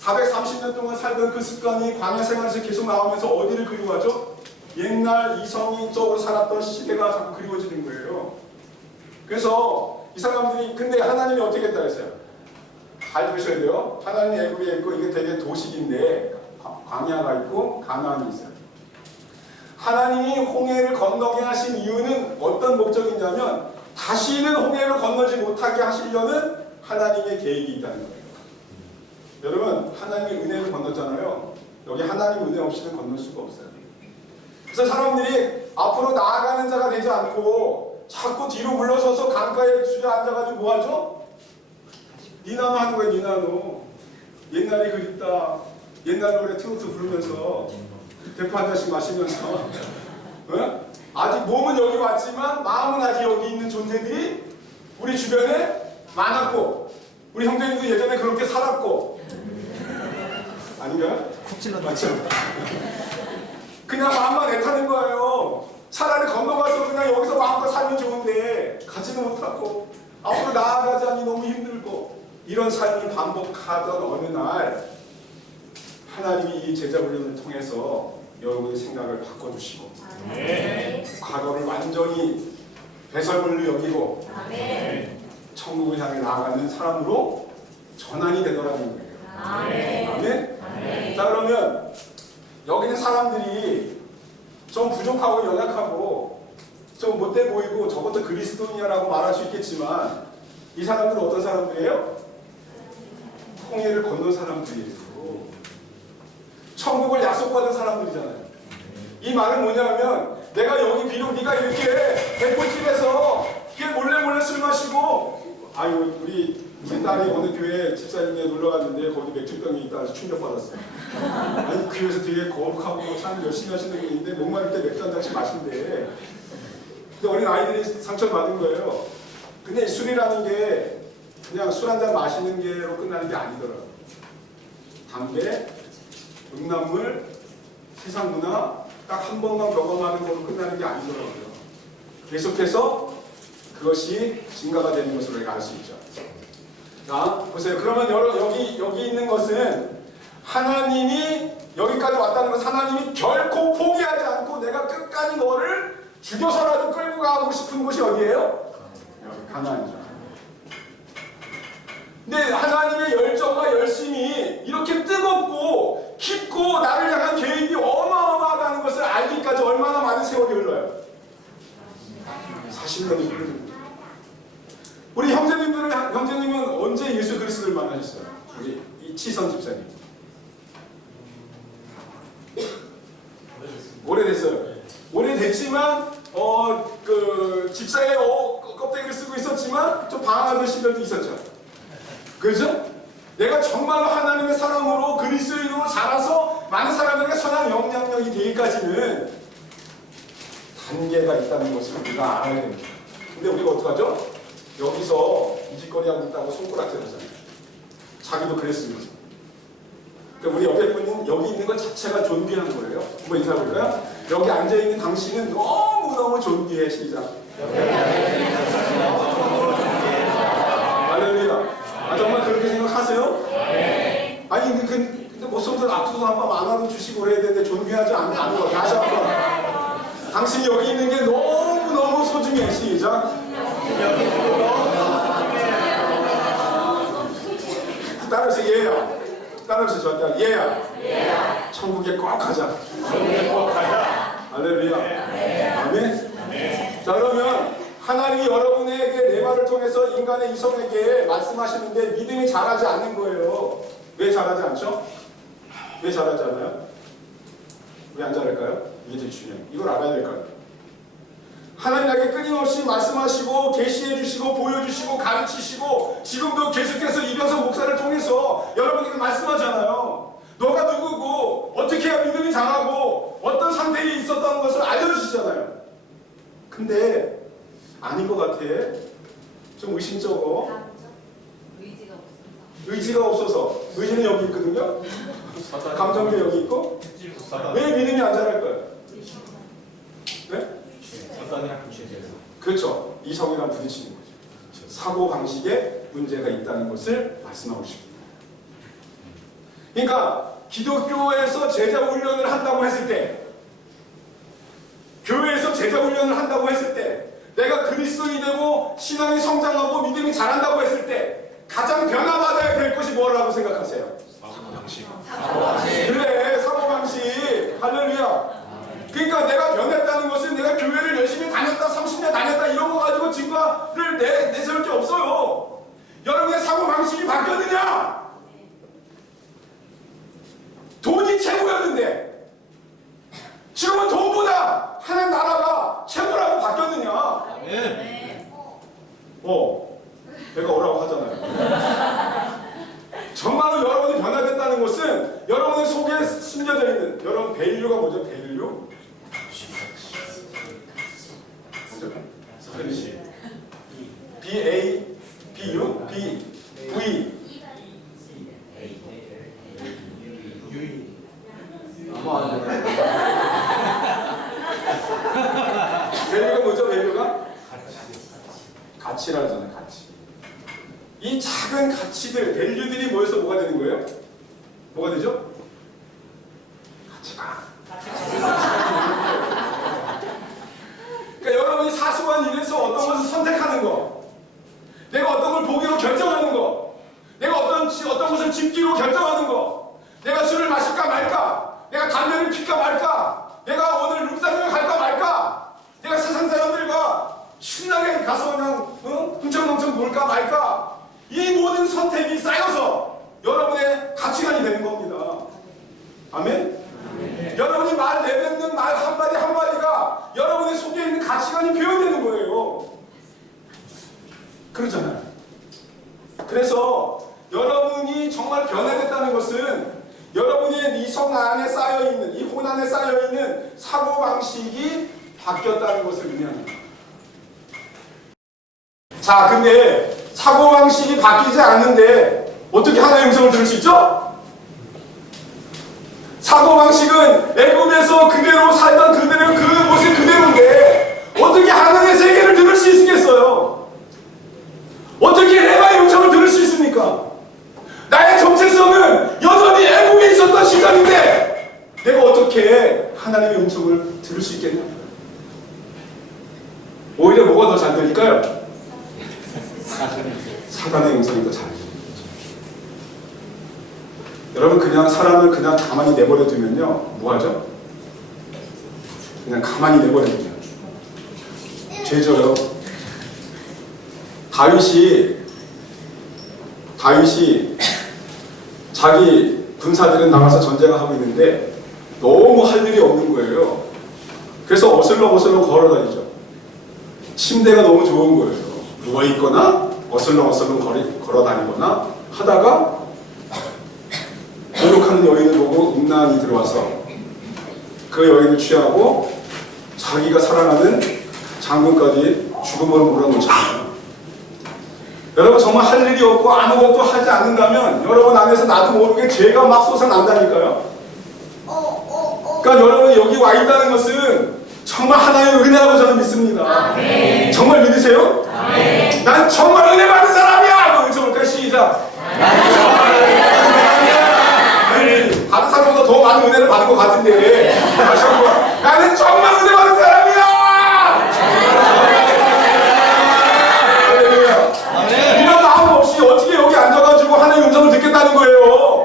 430년 동안 살던 그 습관이 광야 생활에서 계속 나오면서 어디를 그리워하죠? 옛날 이성적으로 살았던 시대가 자꾸 그리워지는 거예요. 그래서 이 사람들이 근데 하나님이 어떻게 했다 했어요? 잘 들으셔야 돼요. 하나님이 애굽에 있고 이게 되게 도식인데 광야가 있고 가나안이 있어요. 하나님이 홍해를 건너게 하신 이유는 어떤 목적이냐면 다시는 홍해를 건너지 못하게 하시려는 하나님의 계획이 있다는 거예요. 여러분 하나님의 은혜를 건넜잖아요. 여기 하나님 은혜 없이는 건널 수가 없어요. 그래서 사람들이 앞으로 나아가는 자가 되지 않고 자꾸 뒤로 물러서서 강가에 주저앉아가지고 뭐하죠? 니나노 하는 거예요. 니나노. 옛날이 그립다. 옛날 노래 트로트 부르면서 대포 한 잔씩 마시면서 어? 아직 몸은 여기 왔지만 마음은 아직 여기 있는 존재들이 우리 주변에 많았고 우리 형제님도 예전에 그렇게 살았고 아닌가요? 쿡 찔러 맞죠? 그냥 마음만 애타는 거예요. 차라리 건너가서 그냥 여기서 마음껏 살면 좋은데 가지는 못하고 앞으로 나아가자니 너무 힘들고 이런 삶을 반복하던 어느 날 하나님이 이 제자 훈련을 통해서 여러분의 생각을 바꿔주시고 과거를 완전히 배설물로 여기고 천국을 향해 나아가는 사람으로 전환이 되더라는 거예요. 아멘. 자 그러면 여기 있는 사람들이 좀 부족하고 연약하고 좀 못돼 보이고 저것도 그리스도인이라고 말할 수 있겠지만 이 사람들은 어떤 사람들이에요? 홍해를 건넌 사람들이에요. 천국을 약속받은 사람들이잖아요. 이 말은 뭐냐면 내가 여기 비록 네가 이렇게 백골집에서 이게 몰래 술 마시고 아유 우리 딸이 어느 교회 집사님에 놀러 갔는데 거기 맥주병이 있다 해서 충격받았어요. 아니 교회에서 되게 거룩하고 참 열심히 하시는 분인데 목마를 때 맥주 한 잔씩 마신대. 근데 어린 아이들이 상처를 받은 거예요. 근데 술이라는 게 그냥 술 한 잔 마시는 게로 끝나는 게 아니더라고요. 담배, 음란물, 세상 문화 딱 한 번만 경험하는 걸로 끝나는 게 아니더라고요. 계속해서 그것이 증가가 되는 것으로 우리가 알 수 있죠. 자, 보세요. 그러면 여기 있는 것은 하나님이 여기까지 왔다는 것은 하나님이 결코 포기하지 않고 내가 끝까지 너를 죽여서라도 끌고 가고 싶은 곳이 어디예요? 여기 가나안이죠. 근데 하나님의 열정과 열심이 이렇게 뜨겁고 깊고 나를 향한 계획이 어마어마하다는 것을 알기까지 얼마나 많은 세월이 흘러요? 40년이 흐릅니다. 우리 형제님은 언제 예수 그리스도를 만나셨어요? 우리 이치선 집사님. 오래됐어요. 오래됐지만 그 집사의 껍데기를 쓰고 있었지만 좀 방황하던 시절도 있었죠. 그렇죠? 내가 정말로 하나님의 사랑으로 그리스도인으로 자라서 많은 사람들에게 선한 영향력이 되기까지는 단계가 있다는 것을 우리가 알아야 됩니다. 근데 우리가 어떡하죠? 여기서 이짓거리 하고 있다고 손가락질하잖아요. 자기도 그랬습니다. 그러니까 우리 옆에 분은 여기 있는 것 자체가 존귀한 거예요. 한번 인사해볼까요? 여기 앉아있는 당신은 너무너무 존귀해. 시작. 할렐루야. 정말 그렇게 생각하세요? 네. 아니 근데 목소리들 앞서서 한번 안아도 주시고 그래야 되는데 존귀하지 않은 거 다시 한번. 당신이 여기 있는 게 너무너무 소중해. 시작. 따라서 얘야. 따라서 저한테 얘야. 천국에 꼭 가자. 천국에 꼭 가자. 할렐루야. 아멘. 자 그러면 하나님이 여러분에게 내 말을 통해서 인간의 이성에게 말씀하시는데 믿음이 자라지 않는 거예요. 왜 자라지 않죠? 왜 자라지 않아요? 왜 안 자랄까요? 이게 되게 중요해요. 이걸 알아야 될 거예요. 하나님에게 끊임없이 말씀하시고 계시해 주시고 보여주시고 가르치시고 지금도 계속해서 이병석 목사를 통해서 여러분에게 말씀하잖아요. 너가 누구고 없어서. 의지는 여기 있거든요. 감정도 여기 있고. 왜 믿음이 안 자랄까요? 네? 사단이랑 부딪혀서. 그렇죠. 이성이랑 부딪히는 거죠. 사고 방식에 문제가 있다는 것을 말씀하고 싶습니다. 그러니까 기독교에서 제자 훈련을 한다고 했을 때, 교회에서 제자 훈련을 한다고 했을 때, 내가 그리스도인이 되고 신앙이 성장하고 믿음이 자란다고 했을 때 가장 변화받아야 될 것이 뭐라고 생각하세요? 사고방식. 그래, 사고방식. 할렐루야. 그러니까 내가 변했다는 것은 내가 교회를 열심히 다녔다, 30년 다녔다 이런 거 가지고 증거를 내세울 게 없어요. 여러분의 사고방식이 바뀌었느냐? 돈이 최고였는데 지금은 돈보다 하나님 나라가 최고라고 바뀌었느냐? 내가 오라고 하잖아요. 정말로 여러분이 변화됐다는 것은 여러분의 속에 숨겨져 있는 여러분 밸류가 뭐죠? 밸류? B-A, B-U, B, V. 밸류가 뭐죠? 밸류가? 가치라 하잖아요. 가치. 이 작은 가치들, 밸류들이 모여서 뭐가 되는 거예요? 뭐가 되죠? 가치가. 그러니까 여러분이 사소한 일에서 어떤 것을 선택하는 거, 내가 어떤 걸 보기로 결정하는 거, 내가 어떤 것을 집기로 결정하는 거, 내가 술을 마실까 말까, 내가 담배를 피울까 말까, 내가 오늘 룸사롱에 갈까 말까, 내가 세상 사람들과 신나게 가서 그냥 흥청망청 놀까 말까, 이 모든 선택이 쌓여서 여러분의 가치관이 되는 겁니다. 아멘? 여러분이 말 내뱉는 말 한마디 한마디가 여러분의 속에 있는 가치관이 표현되는 거예요. 그렇잖아요. 그래서 여러분이 정말 변화됐다는 것은 여러분의 이성 안에 쌓여있는, 이 혼 안에 쌓여있는 사고방식이 바뀌었다는 것을 의미합니다. 자, 근데 사고방식이 바뀌지 않는데 어떻게 하나님의 음성을 들을 수 있죠? 사고방식은 애굽에서 그대로 살던 그대로 그 모습 그대로인데 어떻게 하늘의 세계를 들을 수 있겠어요? 어떻게 레바의 음성을 들을 수 있습니까? 나의 정체성은 여전히 애굽에 있었던 시간인데 내가 어떻게 하나님의 음성을 들을 수 있겠냐? 오히려 뭐가 더 잘 들릴까요? 사단의 음성이 더 잘 들립니다. 여러분 그냥 사람을 그냥 가만히 내버려 두면요 뭐하죠? 그냥 가만히 내버려 두면 죄져요. 다윗이 자기 군사들은 나가서 전쟁을 하고 있는데 너무 할 일이 없는 거예요. 그래서 어슬렁어슬렁 걸어다니죠. 침대가 너무 좋은 거예요. 누워있거나 어슬렁어슬렁 걸어다니거나 하다가 노력하는 여인을 보고 음란이 들어와서 그 여인을 취하고 자기가 사랑하는 장군까지 죽음으로 몰아놓잖아요. 여러분 정말 할 일이 없고 아무것도 하지 않는다면 여러분 안에서 나도 모르게 죄가 막 솟아난다니까요. 그러니까 여러분이 여기 와 있다는 것은 정말 하나의 은혜라고 저는 믿습니다. 아멘. 정말 믿으세요? 아멘. 난 정말 은혜 받은 사람이야! 음성을까 시작. 난 정말 은혜 받은 사람이야! 다른 사람보다 더 많은 은혜를 받은 것 같은데 다시 한번 나는 정말 은혜 받은 사람이야! 이런 마음 없이 어떻게 여기 앉아가지고 하나님의 음성을 듣겠다는 거예요.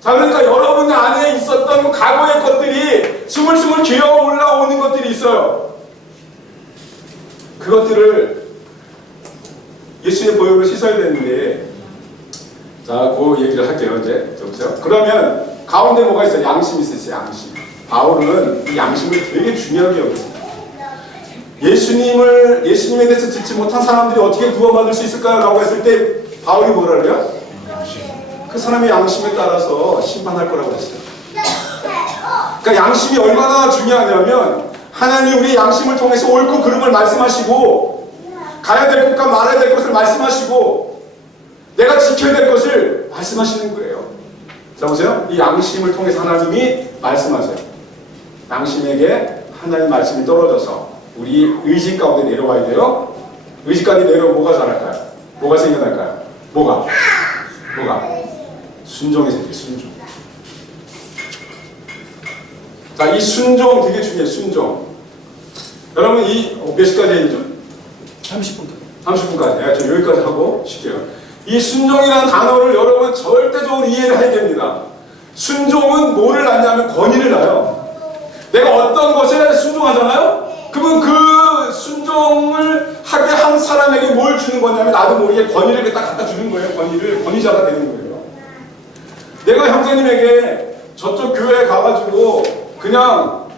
자, 그러니까 여러분 안에 있었던 과거의 것들이 스물스물 기어 올라오는 것들이 있어요. 그것들을 예수의 보혈로 씻어야 되는데, 자, 그 얘기를 할게요. 이제 보세요. 그러면 가운데 뭐가 있어요? 양심이 있어요. 양심. 바울은 이 양심을 되게 중요하게 여겼습니다. 예수님에 대해서 듣지 못한 사람들이 어떻게 구원받을 수 있을까요? 라고 했을 때 바울이 뭐라 그래요? 그 사람의 양심에 따라서 심판할 거라고 했어요. 그러니까 양심이 얼마나 중요하냐면 하나님 우리 양심을 통해서 옳고 그름을 말씀하시고 가야 될 곳과 말아야 될 곳을 말씀하시고 내가 지켜야 될 것을 말씀하시는 거예요. 자 보세요. 이 양심을 통해서 하나님이 말씀하세요. 양심에게 하나님 말씀이 떨어져서 우리 의식 가운데 내려와야 돼요. 의식 가운데 내려오면 뭐가 자랄까요? 뭐가 생겨날까요? 뭐가? 순종이 생겨요. 순종. 자, 이 순종 되게 중요해요. 순종. 여러분 몇 시까지 해야죠? 30분까지. 30분까지. 저 여기까지 하고 쉴게요. 이 순종이라는 단어를 여러분 절대적으로 이해를 해야 됩니다. 순종은 뭐를 낳냐면 권위를 낳아요. 내가 어떤 것에 순종하잖아요? 그러면 그 순종을 하게 한 사람에게 뭘 주는 거냐면 나도 모르게 권위를 딱 갖다 주는 거예요. 권위자가 되는 거예요. 내가 형제님에게 저쪽 교회에 가가지고 그냥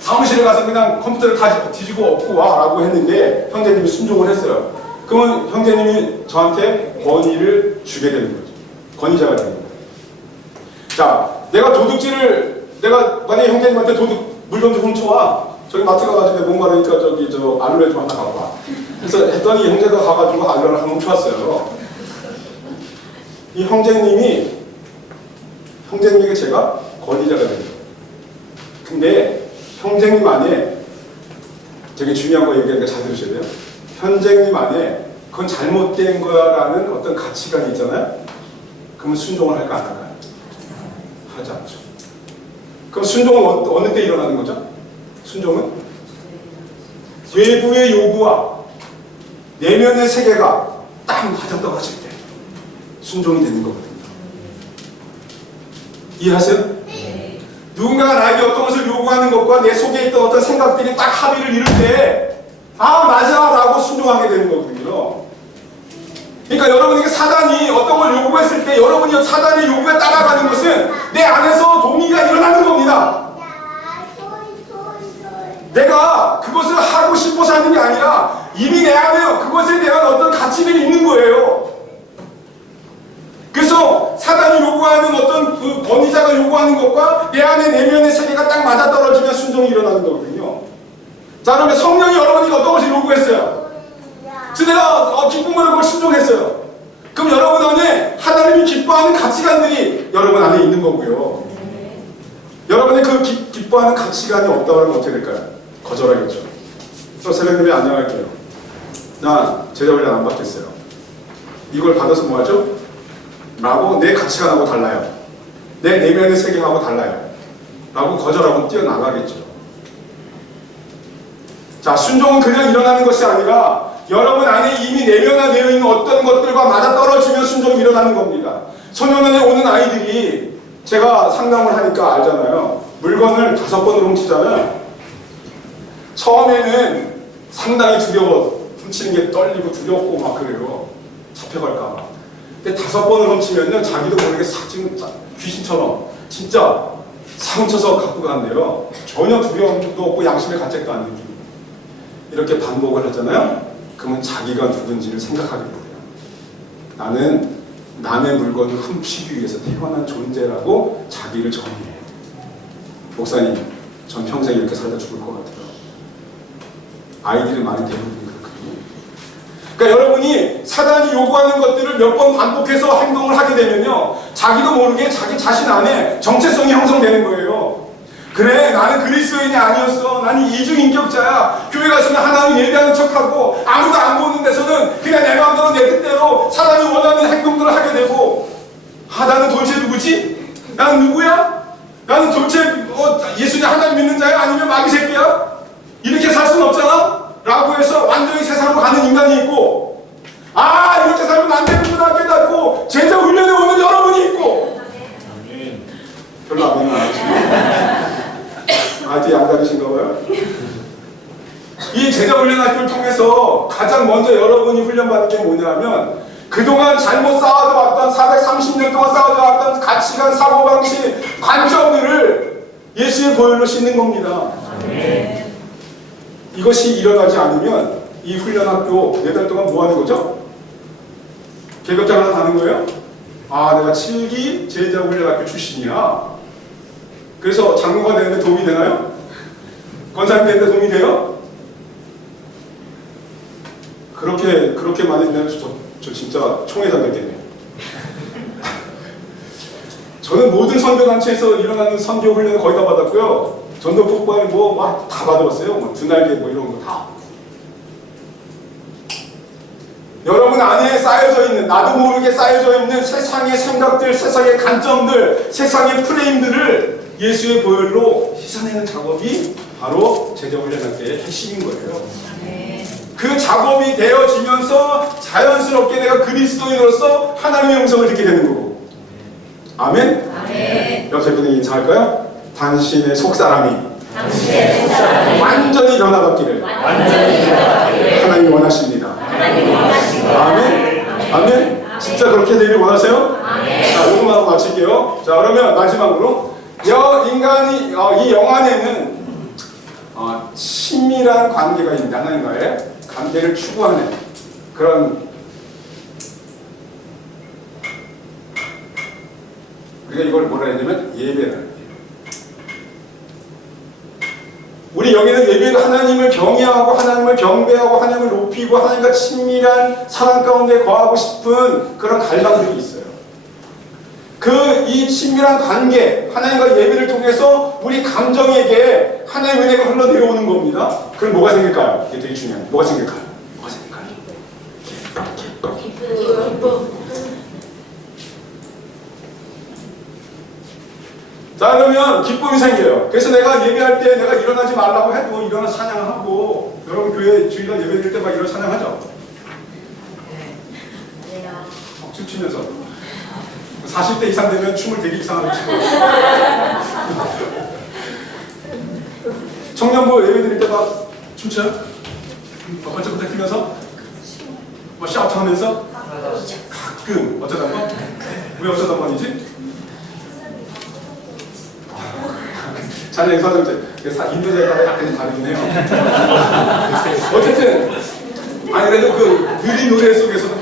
사무실에 가서 그냥 컴퓨터를 다 뒤지고 엎고 와 라고 했는데 형제님이 순종을 했어요. 그러면 형제님이 저한테 권위를 주게 되는 거죠. 권위자가 되는 거예요. 자, 내가 만약에 형제님한테 물건 좀 훔쳐와. 저기 마트 가가지고 내 목마르니까 저 알로에 좀 하나 갖고 와. 그래서 했더니 형제가 가가지고 알로에를 하나 훔쳐왔어요. 이 형제님에게 제가 권위자가 됩니다. 근데 형제님 안에 되게 중요한 거 얘기하니까 잘 들으셔야 돼요. 형제님 안에 그건 잘못된 거야라는 어떤 가치관이 있잖아요. 그러면 순종을 할까 안 할까요? 하지 않죠. 그럼 순종은 어느 때 일어나는 거죠? 순종은 외부의 요구와 내면의 세계가 딱 맞아떨어질 때 순종이 되는 거거든요. 이해하세요? 네. 누군가가 나에게 어떤 것을 요구하는 것과 내 속에 있던 어떤 생각들이 딱 합의를 이룰 때 맞아 라고 순종하게 되는 거거든요. 그러니까 여러분에게 사단이 어떤 걸 요구했을 때 여러분이 사단의 요구에 따라가는 것은 내 안에서 동의가 일어나는 겁니다. 내가 그것을 하고 싶어서 하는 게 아니라 이미 내 안에 그것에 대한 어떤 가치들이 있는 거예요. 그래서 사단이 요구하는 어떤 그 권위자가 요구하는 것과 내 안에 내면의 세계가 딱 맞아떨어지면 순종이 일어나는 거거든요. 자, 그러면 성령이 여러분이 어떤 것을 요구했어요? 그래서 내가 기쁨으로 그걸 순종했어요. 그럼 여러분 안에 하나님이 기뻐하는 가치관들이 여러분 안에 있는 거고요. 여러분의 그 기뻐하는 가치관이 없다고 하면 어떻게 될까요? 거절하겠죠. 저 새벽님이 안녕할게요. 나 제자 훈련 안 받겠어요. 이걸 받아서 뭐하죠? 라고 내 가치관하고 달라요. 내 내면의 세계하고 달라요. 라고 거절하고 뛰어나가겠죠. 자, 순종은 그냥 일어나는 것이 아니라 여러분 안에 이미 내면화되어 있는 어떤 것들과 맞아떨어지면 순종이 일어나는 겁니다. 소년원에 오는 아이들이 제가 상담을 하니까 알잖아요. 물건을 5번을 훔치잖아요. 처음에는 상당히 두려워. 훔치는 게 떨리고 두렵고 막 그래요. 잡혀갈까봐. 근데 5번을 훔치면은 자기도 모르게 싹 지금 귀신처럼 진짜 훔쳐서 갖고 간대요. 전혀 두려움도 없고 양심의 가책도 안 느끼고. 이렇게 반복을 하잖아요. 그러면 자기가 누군지를 생각하게 돼요. 나는 남의 물건을 훔치기 위해서 태어난 존재라고 자기를 정의해요. 목사님, 전 평생 이렇게 살다 죽을 것 같아요. 아이들이 많이 대부분이 그렇거든요. 그러니까 여러분이 사단이 요구하는 것들을 몇 번 반복해서 행동을 하게 되면요, 자기도 모르게 자기 자신 안에 정체성이 형성되는 거예요. 그래, 나는 그리스도인이 아니었어. 나는 이중인격자야. 교회 가서는 하나님 예배하는 척하고 아무도 안 보는 데서는 그냥 내 마음대로 내 뜻대로 사람이 원하는 행동들을 하게 되고, 나는 도대체 누구지? 나는 누구야? 나는 도대체 예수님 하나님 믿는 자야? 아니면 마귀 새끼야? 이렇게 살 수는 없잖아? 라고 해서 완전히 세상으로 가는 인간이 있고, 이렇게 살면 안 되는구나 깨닫고 제자 훈련에 오는 여러분이 있고. 별로 안 되는 아니지? 아직 양다르신가 봐요? 이 제자훈련학교를 통해서 가장 먼저 여러분이 훈련받는 게 뭐냐면, 그동안 잘못 쌓아져 왔던 430년 동안 쌓아져 왔던 가치관, 사고방식, 관점들을 예수의 보혈로 씻는 겁니다. 이것이 일어나지 않으면 이 훈련학교 4달 동안 뭐 하는 거죠? 계급장 하나 다는 거예요? 내가 7기 제자훈련학교 출신이야. 그래서 장로가 되는데 도움이 되나요? 권사님 되는데 도움이 돼요? 그렇게 많이 되면 저 진짜 총회장 됐겠네요. 저는 모든 선교단체에서 일어나는 선교 훈련을 거의 다 받았고요. 전도 폭발 뭐 막 다 받아봤어요. 뭐 두날개 뭐 이런 거 다. 여러분 안에 쌓여져 있는, 나도 모르게 쌓여져 있는 세상의 생각들, 세상의 관점들, 세상의 프레임들을 예수의 보혈로 씻어내는 작업이 바로 제자훈련할 때의 핵심인 거예요. 그 작업이 되어지면서 자연스럽게 내가 그리스도인으로서 하나님의 음성을 듣게 되는 거고. 아멘? 아멘. 옆에 분에게 인사할까요? 당신의 속사람이 완전히 변화받기를 하나님이 원하십니다. 아멘? 아멘? 진짜 그렇게 되길 원하세요? 자, 요것만 하고 마칠게요. 자, 그러면 마지막으로 이 영 안에는 친밀한 관계가 있는데 하나님과의 관계를 추구하는 그런, 우리가 이걸 뭐라 해야 되냐면 예배라는 거예요. 우리 영에는 예배는 하나님을 경외하고 하나님을 경배하고 하나님을 높이고 하나님과 친밀한 사랑 가운데 거하고 싶은 그런 갈망들이 있어요. 이 친밀한 관계, 하나님과 예배를 통해서 우리 감정에게 하나님의 은혜가 흘러내려오는 겁니다. 그럼 뭐가 생길까요? 이게 되게 중요해요. 뭐가 생길까요? 뭐가 생길까요? 기쁨. 자, 그러면 기쁨이 생겨요. 그래서 내가 예배할 때 내가 일어나지 말라고 해도 일어나 찬양하고, 여러분 교회 주일날 예배 드릴 때 막 일어나 찬양하죠? 막 춤추면서 40대 이상 되면 춤을 되게 이상하게 추고 청년부 예배 드릴 때 막 춤춰요? 막 번쩍번쩍 뛰면서 막 샤우트하면서 가끔 어쩌다 번? 왜 어쩌다 번이지? 자네 사람들 인도자에 따라 약간 다르긴 해요. 어쨌든 아니 그래도 그 느린 노래 속에서는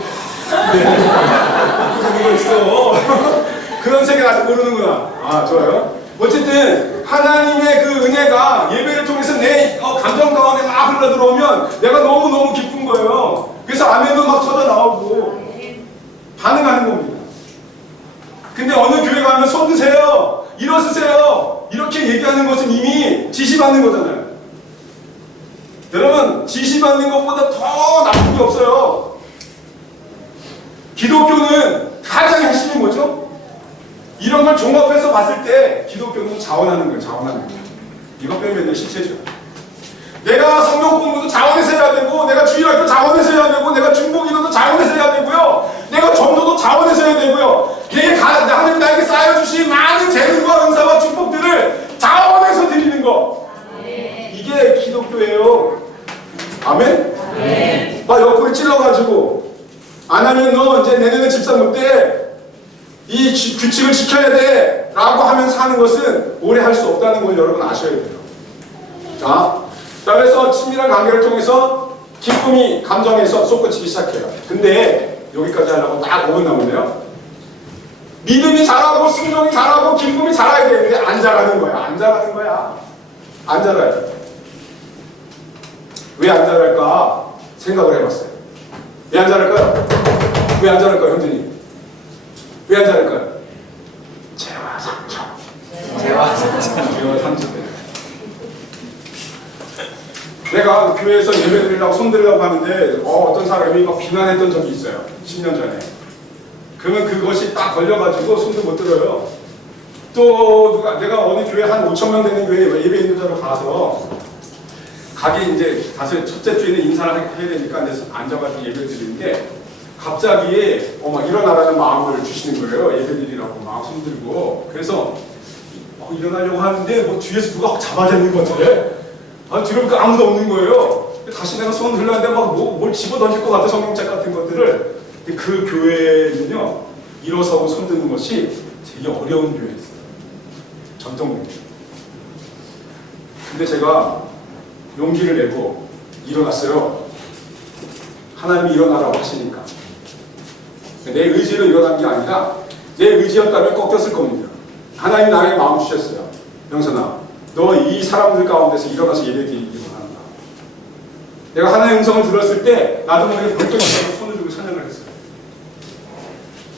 그런 있어. 그런 세계 아직 모르는구나. 아, 좋아요. 어쨌든 하나님의 그 은혜가 예배를 통해서 내 감정 가운데 막 흘러 들어오면 내가 너무너무 기쁜 거예요. 그래서 아멘도 막 터져 나오고 반응하는 겁니다. 근데 어느 교회 가면 손 드세요, 일어서세요 이렇게 얘기하는 것은 이미 지시받는 거잖아요. 여러분, 지시받는 것보다 더 나쁜 게 없어요. 기독교는 가장 핵심이 뭐죠? 이런 걸 종합해서 봤을 때 기독교는 자원하는 거예요. 자원하는 거예요. 이거 빼면 실체죠. 내가 성경 공부도 자원해서 해야 되고, 내가 주일학교 자원해서 해야 되고, 내가 중보기도도 자원해서 해야 되고요, 내가 전도도 자원해서 해야 되고요, 하나님 나에게 쌓여주신 많은 재능과 은사와 축복들을 자원해서 드리는 거, 이게 기독교예요. 아멘? 아멘. 막 옆구리 찔러가지고 안 하면 너 이제 내년에 집사 못돼, 이 규칙을 지켜야 돼 라고 하면서 하는 것은 오래 할 수 없다는 걸 여러분 아셔야 돼요. 자, 그래서 친밀한 관계를 통해서 기쁨이 감정에서 솟구치기 시작해요. 근데 여기까지 하려고 딱 5분 남았네요. 믿음이 자라고 순종이 자라고 기쁨이 자라야 되는데 안 자라는 거야. 안 자라는 거야. 안 자라요. 왜 안 자랄까 생각을 해봤어요. 왜 안 자랄까요? 왜 안 자랄까요, 형제님? 왜 안 자랄까요? 죄와 상처. 죄와 상처. 내가 교회에서 예배 드리려고 손 들으려고 하는데 어떤 사람이 막 비난했던 적이 있어요. 10년 전에. 그러면 그것이 딱 걸려가지고 손도 못 들어요. 또 내가 어느 교회 한 5,000명 되는 교회 예배 인도자로 가서 가기 이제 다시 첫째 주에는 인사를 해야 되니까 앉아가지고 예배 드리는데 갑자기 막 일어나라는 마음을 주시는 거예요. 예배 드리라고 막 손 들고. 그래서 일어나려고 하는데 뭐 뒤에서 누가 확 잡아대는 것 같아. 들어보니까 아무도 없는 거예요. 다시 내가 손 들려는데 막 뭘 집어 던질 것 같아, 성경책 같은 것들을. 근데 그 교회는요, 일어서고 손 드는 것이 되게 어려운 교회였어요. 전통교회. 근데 제가 용기를 내고 일어났어요. 하나님이 일어나라고 하시니까. 내 의지로 일어난 게 아니라 내 의지였다면 꺾였을 겁니다. 하나님 나에게 마음 주셨어요. 명선아, 너 이 사람들 가운데서 일어나서 예배 드리기 원한다. 내가 하나님의 음성을 들었을 때 나도 모르게 벌떡 일어나서 손을 들고 찬양을 했어요.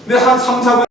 근데 한 3, 4분